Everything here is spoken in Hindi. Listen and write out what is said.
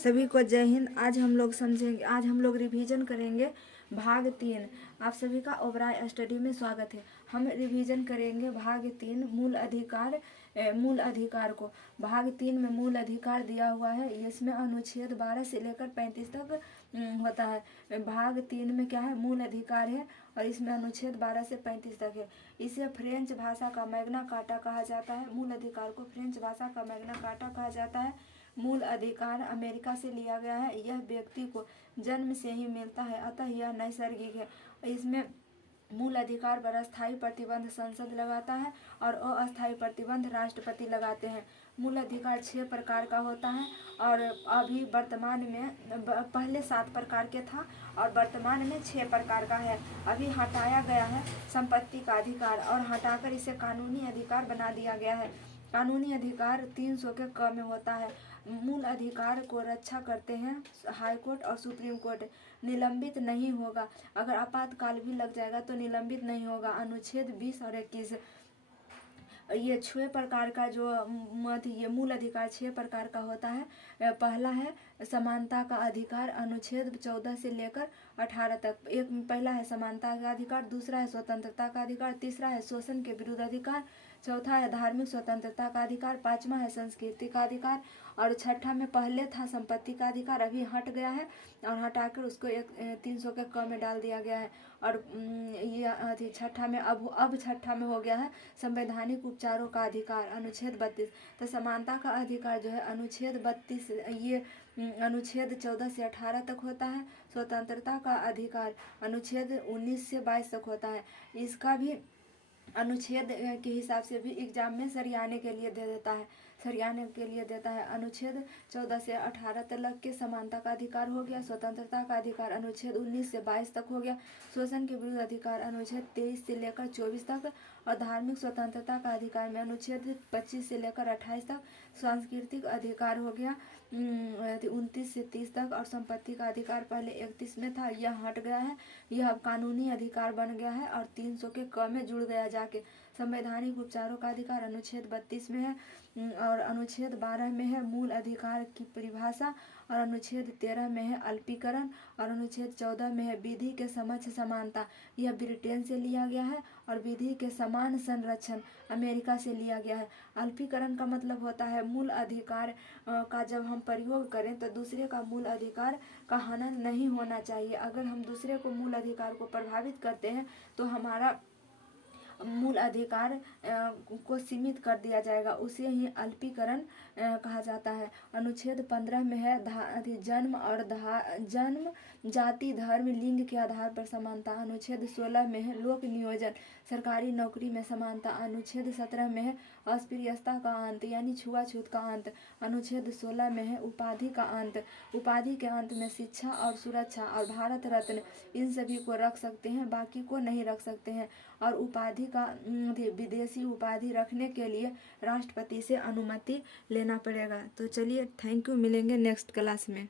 सभी को जय हिंद। आज हम लोग समझेंगे, आज हम लोग रिवीजन करेंगे भाग 3। आप सभी का ओबराय स्टडी में स्वागत है। हम रिवीजन करेंगे भाग 3 मूल अधिकार को। भाग 3 में मूल अधिकार दिया हुआ है। इसमें अनुच्छेद 12 से लेकर 35 तक होता है। भाग 3 में क्या है, मूल अधिकार है और इसमें अनुच्छेद 12 से 35 तक है। इसे फ्रेंच भाषा का मैग्ना कार्टा कहा जाता है। मूल अधिकार को फ्रेंच भाषा का मैग्ना कार्टा कहा जाता है। मूल अधिकार अमेरिका से लिया गया है। यह व्यक्ति को जन्म से ही मिलता है, अतः यह नैसर्गिक है। इसमें मूल अधिकार पर अस्थायी प्रतिबंध संसद लगाता है और अस्थायी प्रतिबंध राष्ट्रपति लगाते हैं। मूल अधिकार 6 प्रकार का होता है और अभी वर्तमान में पहले 7 प्रकार के था और वर्तमान में 6 प्रकार का है। अभी हटाया गया है संपत्ति का अधिकार और हटाकर इसे कानूनी अधिकार बना दिया गया है। कानूनी अधिकार 300 के क में होता है। मूल अधिकार को रक्षा करते हैं हाई कोर्ट और सुप्रीम कोर्ट। निलंबित नहीं होगा, अगर आपातकाल भी लग जाएगा तो निलंबित नहीं होगा। अनुच्छेद 20 और 21 ये 6 प्रकार का जो ये मूल अधिकार 6 प्रकार का होता है। पहला है समानता का अधिकार, अनुच्छेद 14 से लेकर 18 तक। पहला है समानता का अधिकार, दूसरा है स्वतंत्रता का अधिकार, तीसरा है शोषण के विरुद्ध अधिकार, चौथा है धार्मिक स्वतंत्रता का अधिकार, पांचवा है संस्कृति का अधिकार और छठा में पहले था संपत्ति का अधिकार, अभी हट गया है और हटाकर उसको 300 के क में डाल दिया गया है। और ये छठा में अब छठा में हो गया है संवैधानिक उपचारों का अधिकार, अनुच्छेद 32। तो समानता का अधिकार जो है अनुच्छेद 32, ये अनुच्छेद 14 से 18 तक होता है। स्वतंत्रता का अधिकार अनुच्छेद 19 से 22 तक होता है। इसका भी अनुच्छेद के हिसाब से भी एग्जाम में सरियाने के लिए देता है। अनुच्छेद 14 से 18 तक के समानता का अधिकार हो गया। स्वतंत्रता का अधिकार अनुच्छेद 19 से 22 तक हो गया। शोषण के विरुद्ध अधिकार अनुच्छेद 23 से लेकर 24 तक और धार्मिक स्वतंत्रता का अधिकार में अनुच्छेद 25 से लेकर 28 तक। सांस्कृतिक अधिकार हो गया 29 से 30 तक और संपत्ति का अधिकार पहले 31 में था, यह हट गया है, यह अब कानूनी अधिकार बन गया है और 300 के क में जुड़ गया जाके। संवैधानिक उपचारों का अधिकार अनुच्छेद 32 में है और अनुच्छेद 12 में है मूल अधिकार की परिभाषा और अनुच्छेद 13 में है अल्पीकरण और अनुच्छेद 14 में है विधि के समक्ष समानता, यह ब्रिटेन से लिया गया है और विधि के समान संरक्षण अमेरिका से लिया गया है। अल्पीकरण का मतलब होता है मूल अधिकार का जब हम प्रयोग करें तो दूसरे का मूल अधिकार का हनन नहीं होना चाहिए। अगर हम दूसरे को मूल अधिकार को प्रभावित करते हैं तो हमारा मूल अधिकार को सीमित कर दिया जाएगा, उसे ही अल्पीकरण कहा जाता है। अनुच्छेद 15 में है जन्म जाति धर्म लिंग के आधार पर समानता। अनुच्छेद 16 में है लोक नियोजन सरकारी नौकरी में समानता। अनुच्छेद 17 में है अस्पृश्यता का अंत यानी छुआछूत का अंत। अनुच्छेद 16 में है उपाधि का अंत। उपाधि के अंत में शिक्षा और सुरक्षा और भारत रत्न इन सभी को रख सकते हैं, बाकी को नहीं रख सकते हैं। और उपाधि का विदेशी उपाधि रखने के लिए राष्ट्रपति से अनुमति लेना पड़ेगा। तो चलिए, थैंक यू, मिलेंगे नेक्स्ट क्लास में।